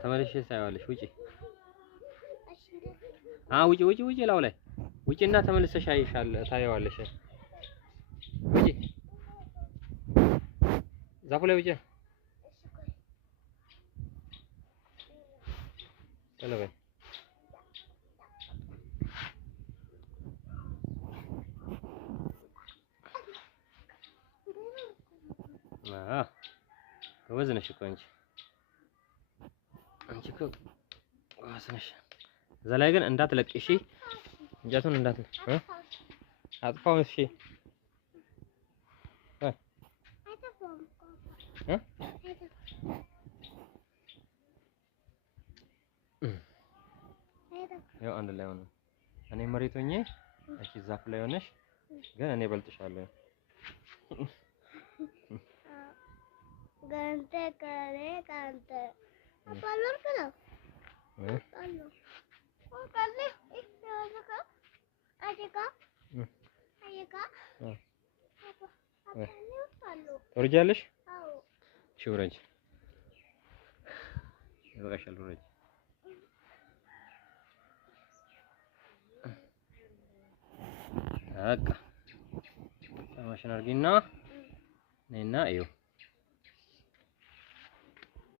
ተመለሽ ሳይዋለሽ ውጪ ውጪ ላው ላይ ውጪና ተመልሰሽ አይሻል ታየዋለሽ ውጪ ዛፉ ላይ ውጪ ተለበይ ጎበዝ ነሽ እኮ አንቺ እኮ ጎበዝ ነሽ። እዛ ላይ ግን እንዳትለቅ እሺ፣ እንጨቱን እንዳትለቅ አጥፋው እሺ። ያው አንድ ላይ ሆነ እኔ መሬት ሆኜ አንቺ ዛፍ ላይ ሆነሽ ግን እኔ በልጥሻለሁ። ጋንተ ካሬ ጋንተ አባሎር ከላ አሎ ካለ ይወዘካ አጂካ አጂካ ወርጃለሽ? አዎ እሺ ወረጅ ይበቃሻል ወረጅ በቃ ማሽን አድርጊና ነይና እዩ